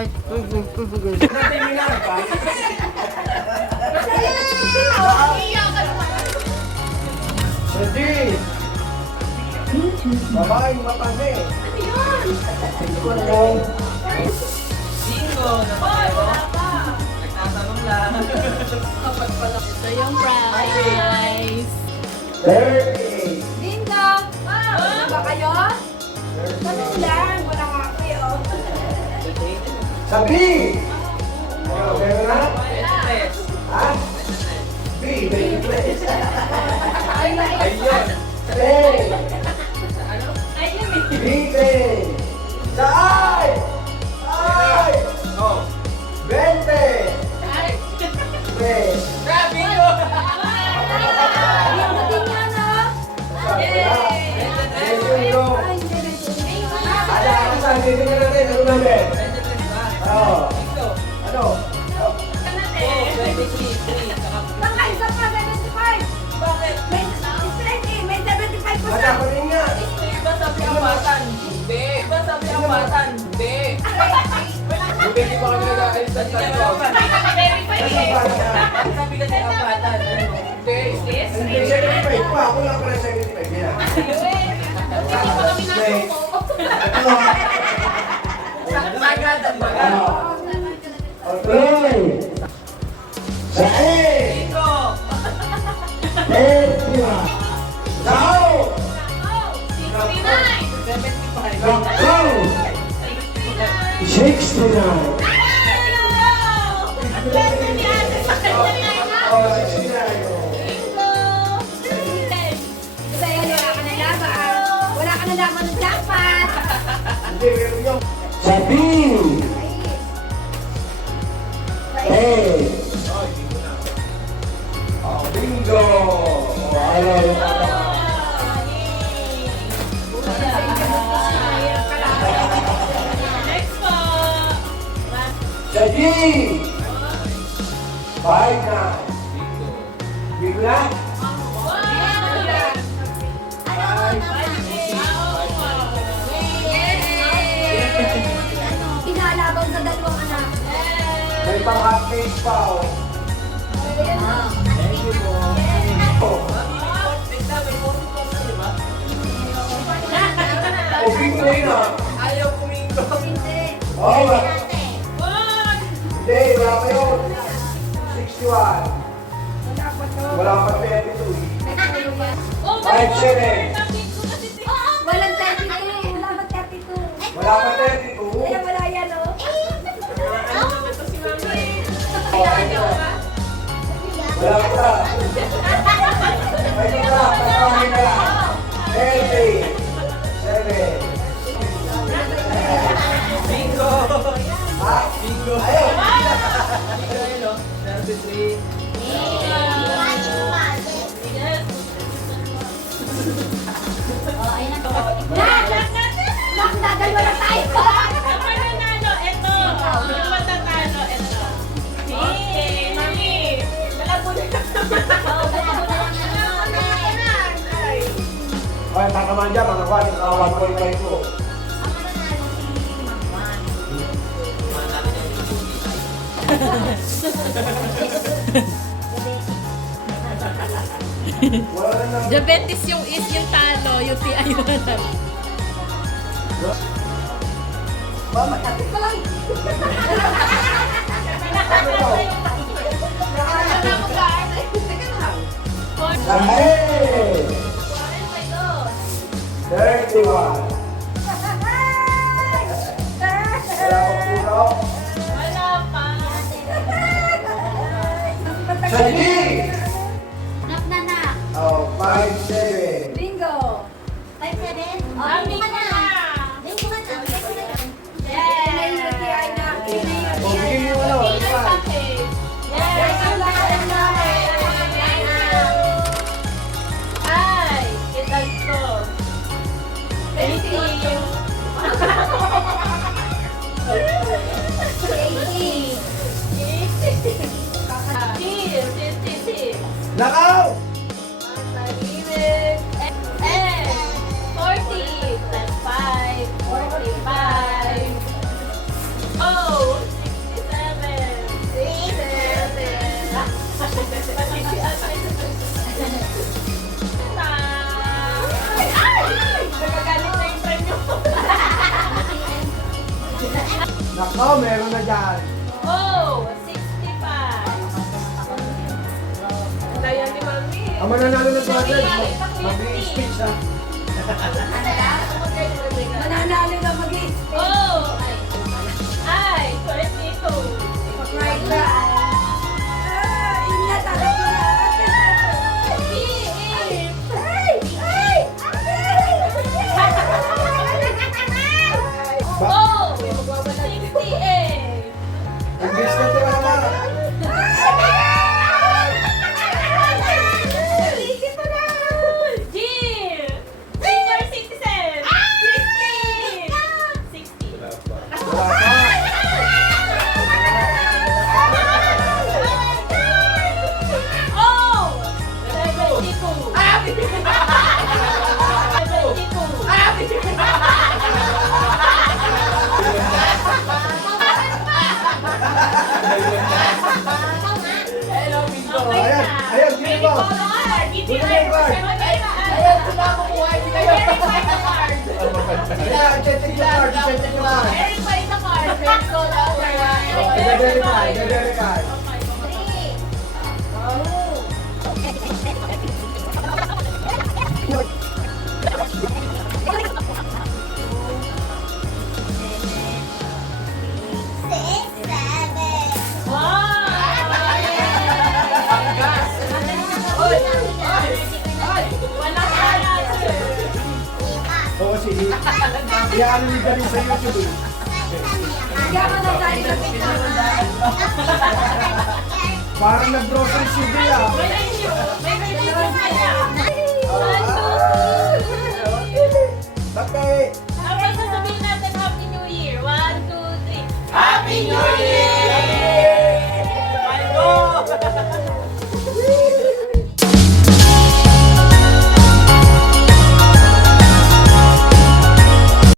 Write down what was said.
right. Jadi, babae matanda eh. Bingo! Nagtatanong lang. Ito yung prize. 30. Bingo! Ano ba kayo? Tanong lang, wala nga ako yun. Sabi! Meron na? Ha? B, baby place. Ayun. Stay. Bite. Saan? Ay! Oh. 20. Stay. Bingo! Bingo din yan, no? Ada apa sa hindi na natin? Ano namin? Oo. Ano? Baka isa pa, 75. Bakit? May 20, may 75%. Ada pa rin nga. Iba sabi ang batan? Hindi. Iba sabi ang batan? Hindi. Hindi pa kami nag-aalis sa tayo. Sabi kasi ang batan. Hindi. Hindi, 75 pa. Ako lang pala 75 yan. Sagad ang bagal. Okay. Sa A. Bingo! Sao. 75. Nakaw. 69. Oh, 69. Kasi wala ka na laban. Wala ka na laban ng dapat. Hindi, meron yung sa B. A. Oh, bingo. Oh, ayaw. Next po. Sa D. 5 na. Bingo na? Pinalaban sa dalawang anak. May pang-half page pa, oh. Oh, oh, bingo na yun, ah. Ayaw kumingo. Oh, hindi, wala pa yun. 61. Wala pa 22. 57. Walang 32. Wala ba 32? Wala pa 32. Kaya wala yan, oh. Wala pa. Ay, wala. Patawahin na lang. 30. 7. Bingo! Ha? Bingo! Ayun. Bingo yun, no? 33. Bakit dadalwa na tayo? Ang mananalo, ito. Yung matatalo, ito. Hey, mami. Ay, takaman dyan, mga kwan, 1.5 ko. Wala na lang. Diabetes yung is yung talo, yung TI wala. Mama, tapos ka lang. Ano to? Nakakala mo ka. Teka lang. Hey! 31. Wala akong puno. Wala pa. Sige! Nak na na. Oh, 5-7. Bingo. 5-7? Mami ka na. Bingo ka na. Pinay na TI na. Pinay na Oh, TI bigyan na. mo ano, Yes. iba. Yes. Ay, kitag ko. Thank you. 56. Nakaw! Matalinig. And 40 plus 5, 45. Oh! Nako, meron na dyan. Oh, 65. Daya ni Mami. Ang mananalo ng brother, Sige, mag-i-speech ha. Mananalo na mag-i. Oh, ay, 22. Mag-ride na. Ingat, alam ko na. Oh, 68. Imbis na ito naman. Jill, senior citizen. 60. Wala pa. Oh, 72. 72. Hello, Mingo. Okay Ayan, na. ayan, give May mo. photo card. Give mo yung card. Ayun, sila kukuha. Hindi kayo. Verify the card. Sila, check yung card, check yung card. Verify the card. I-verify, i-verify. Oo, sige. Iyan mo ka rin sa YouTube. Kaya ka na tayo sa picture. Parang nag-grocery sige ah. May review. May review pa yan.